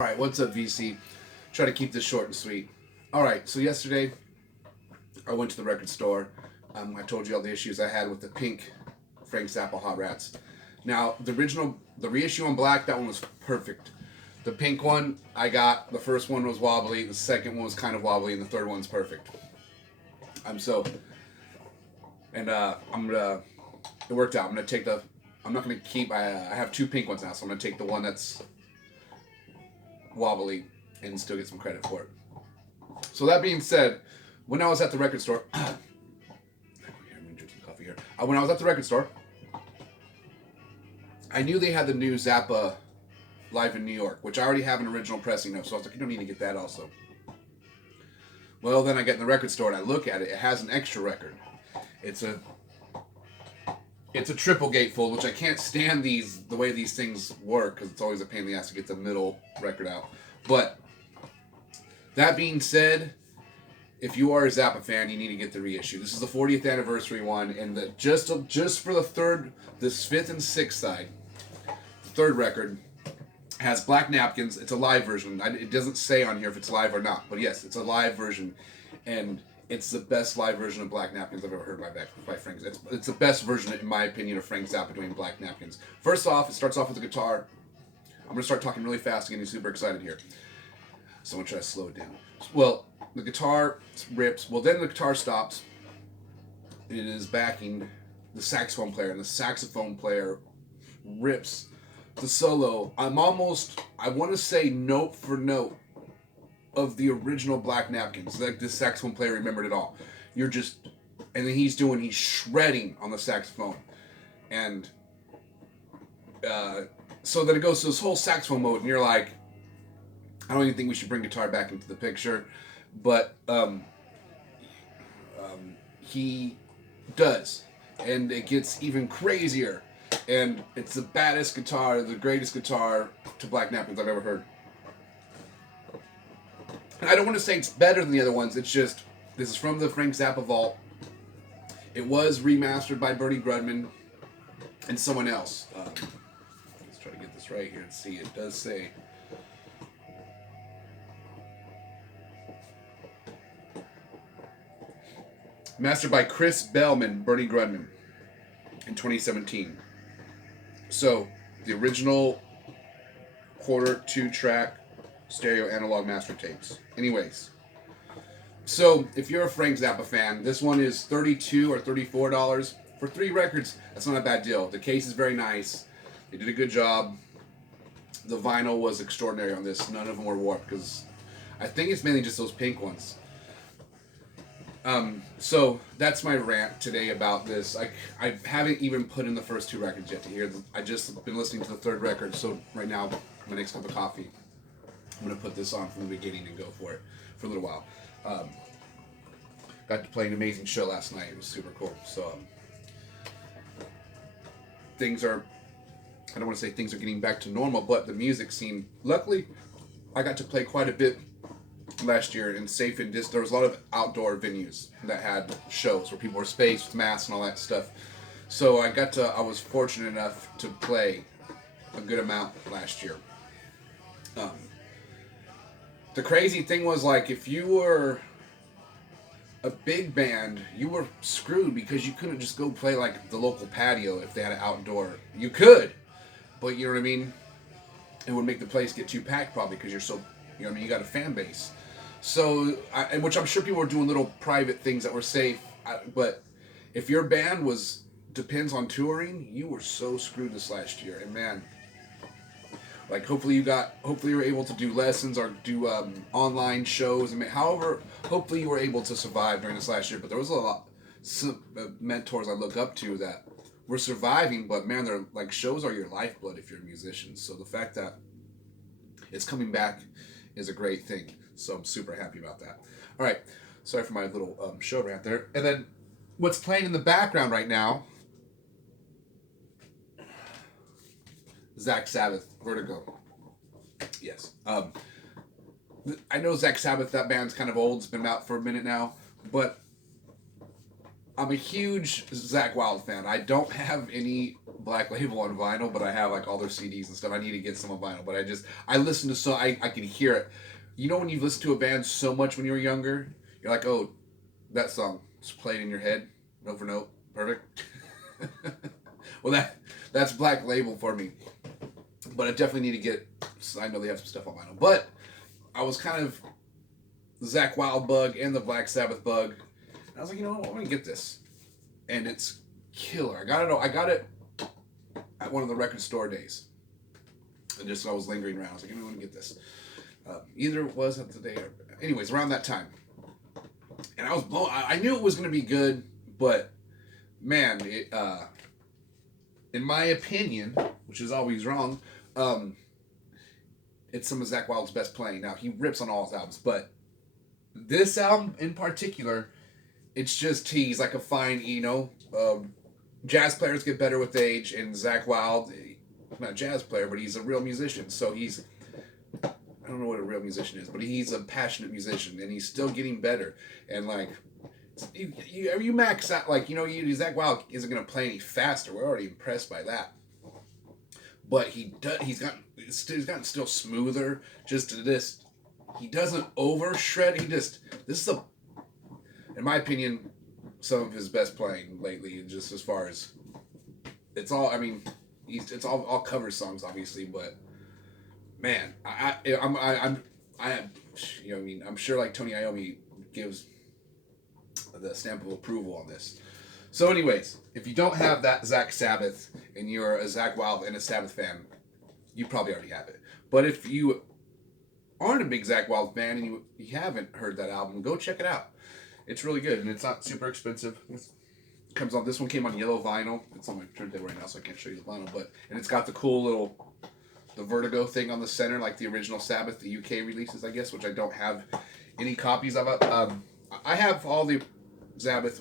All right, what's up, VC? Try to keep this short and sweet. All right, so yesterday I went to the record store. I told you all the issues I had with the pink Frank Zappa Hot Rats. Now, the reissue on black, that one was perfect. The pink one I got, the first one was wobbly, the second one was kind of wobbly, and the third one's perfect. I'm so, and I'm gonna, it worked out. I'm not gonna keep, I have two pink ones now, so I'm gonna take the one that's wobbly and still get some credit for it. So that being said, when I was at the record store, I'm gonna drink some coffee here. When I was at the record store, I knew they had the new Zappa live in New York, which I already have an original pressing of. So I was like, you don't need to get that also. Well, then I get in the record store and I look at it. It has an extra record. It's a triple gatefold, which I can't stand the way these things work because it's always a pain in the ass to get the middle record out. This being said, if you are a Zappa fan, you need to get the reissue. This is the 40th anniversary one, and just for this fifth and sixth side, the third record has black napkins. It's a live version. It doesn't say on here if it's live or not, but yes, it's a live version, and it's the best live version of Black Napkins I've ever heard by Frank. It's the best version, in my opinion, of Frank Zappa doing Black Napkins. First off, it starts off with the guitar. I'm going to start talking really fast and getting super excited here. So I'm going to try to slow it down. Well, the guitar rips. Well, then the guitar stops. It is backing the saxophone player, and the saxophone player rips the solo. I want to say note for note of the original Black Napkins. Like this saxophone player remembered it all. And then he's shredding on the saxophone. And so then it goes to this whole saxophone mode, and you're like, I don't even think we should bring guitar back into the picture. But he does. And it gets even crazier. And it's the baddest guitar, the greatest guitar to Black Napkins I've ever heard. And I don't want to say it's better than the other ones. It's just, this is from the Frank Zappa vault. It was remastered by Bernie Grudman and someone else. Let's try to get this right here and see. It does say. Mastered by Chris Bellman, Bernie Grudman in 2017. So, the original quarter 2-track stereo analog master tapes. Anyways, so if you're a Frank Zappa fan, this one is $32 or $34 for 3 records. That's not a bad deal. The case is very nice. They did a good job. The vinyl was extraordinary on this. None of them were warped because I think it's mainly just those pink ones. So that's my rant today about this. I haven't even put in the first 2 records yet to hear. I just been listening to the 3rd record. So right now, my next cup of coffee, I'm going to put this on from the beginning and go for it for a little while. Got to play an amazing show last night. It was super cool. So things are, I don't want to say things are getting back to normal, but the music scene, luckily, I got to play quite a bit last year in safe and there was a lot of outdoor venues that had shows where people were spaced with masks and all that stuff. So I was fortunate enough to play a good amount last year. The crazy thing was, like, if you were a big band, you were screwed because you couldn't just go play like the local patio if they had an outdoor. You could, but you know what I mean? It would make the place get too packed probably because you're so, you know what I mean, you got a fan base. So, which I'm sure people were doing little private things that were safe, but if your band depends on touring, you were so screwed this last year. And man, like hopefully you were able to do lessons or do online shows, and hopefully you were able to survive during this last year. But there was some mentors I look up to that were surviving, but man, they're like, shows are your lifeblood if you're a musician. So the fact that it's coming back is a great thing. So I'm super happy about that. All right, sorry for my little show rant there. And then what's playing in the background right now, Zach Sabbath, Vertigo. Yes. I know Zach Sabbath, that band's kind of old. It's been out for a minute now. But I'm a huge Zach Wild fan. I don't have any Black Label on vinyl, but I have like all their CDs and stuff. I need to get some on vinyl, but I listen to so I can hear it. You know when you've listened to a band so much when you were younger, you're like, oh, that song is played in your head, note for note, perfect. Well, that's Black Label for me. But I definitely need to get. I know they have some stuff on vinyl, but I was kind of the Zakk Wylde bug and the Black Sabbath bug. And I was like, you know what, I'm gonna get this, and it's killer. I got it at one of the record store days, and just I was lingering around. I was like, you know, I'm gonna get this. Either it was at the day, or, anyways, around that time, and I was blown. I knew it was gonna be good, but man, it. In my opinion, which is always wrong, it's some of Zakk Wylde's best playing. Now, he rips on all his albums, but this album in particular, it's just, he's like a fine, jazz players get better with age, and Zakk Wylde, not a jazz player, but he's a real musician. So he's, I don't know what a real musician is, but he's a passionate musician, and he's still getting better. And like, you max out, like, Zakk Wylde isn't going to play any faster. We're already impressed by that. But he's gotten still smoother. Just this, he doesn't over shred. This is in my opinion, some of his best playing lately. Just as far as it's all, I mean, it's all cover songs, obviously. But man, I'm sure like Tony Iommi gives the stamp of approval on this. So anyways, if you don't have that Zakk Sabbath and you're a Zakk Wylde and a Sabbath fan, you probably already have it. But if you aren't a big Zakk Wylde fan and you haven't heard that album, go check it out. It's really good, and it's not super expensive. Comes on. This one came on yellow vinyl. It's on my turntable right now, so I can't show you the vinyl. And it's got the cool little Vertigo thing on the center, like the original Sabbath, the UK releases, I guess, which I don't have any copies of. I have all the Sabbath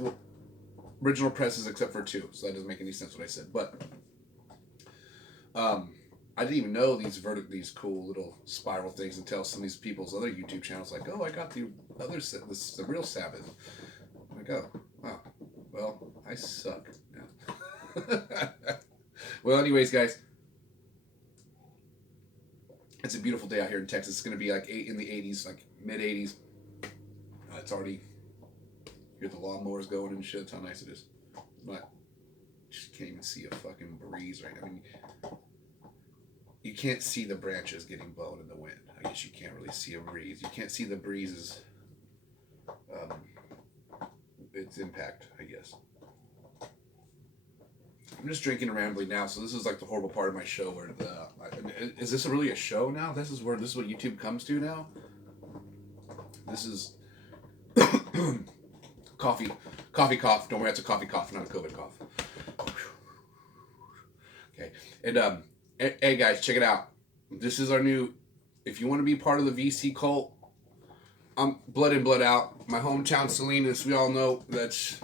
original presses except for 2, so that doesn't make any sense what I said. But I didn't even know these cool little spiral things until some of these people's other YouTube channels like, oh, I got the real Sabbath. I'm like, oh, wow, well, I suck now. Well, anyways, guys, it's a beautiful day out here in Texas. It's going to be like in the 80s, like mid 80s. It's already. Hear the lawnmowers going and shit. That's how nice it is. But just can't even see a fucking breeze right now. I mean, you can't see the branches getting blown in the wind. I guess you can't really see a breeze. You can't see the breezes. Its impact, I guess. I'm just drinking and rambling now, so this is like the horrible part of my show where is this really a show now? This is what YouTube comes to now? This is coffee cough. Don't worry, it's a coffee cough, not a COVID cough. Okay, and hey guys, check it out. This is our new. If you want to be part of the VC cult, I'm blood in, blood out. My hometown, Salinas. We all know that's.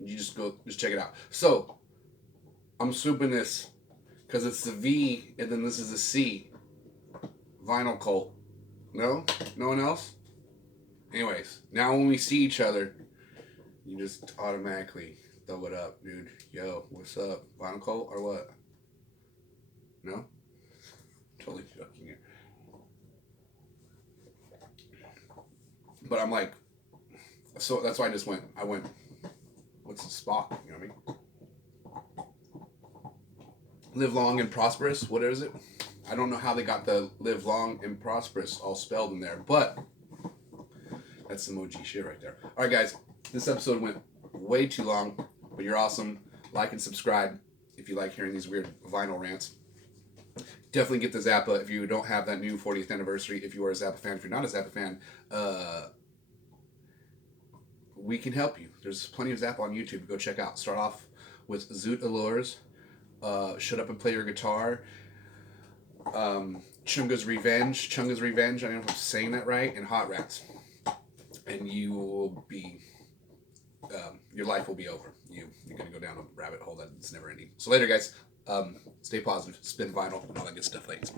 You just check it out. So, I'm swooping this because it's the V and then this is the C. Vinyl cult. No one else. Anyways, now when we see each other, you just automatically throw it up, dude. Yo, what's up? Vinyl cult or what? No? Totally joking here. But I'm like, so that's why I went, what's the Spock? You know what I mean? Live long and prosperous. What is it? I don't know how they got the live long and prosperous all spelled in there, but that's some OG shit right there. All right, guys. This episode went way too long, but you're awesome. Like and subscribe if you like hearing these weird vinyl rants. Definitely get the Zappa if you don't have that new 40th anniversary. If you are a Zappa fan, if you're not a Zappa fan, we can help you. There's plenty of Zappa on YouTube. Go check out. Start off with Zoot Allures, Shut Up and Play Your Guitar, Chunga's Revenge, I don't know if I'm saying that right, and Hot Rats. And you will be, your life will be over. You're going to go down a rabbit hole that's never ending. So later, guys, stay positive, spin vinyl, and all that good stuff. Thanks.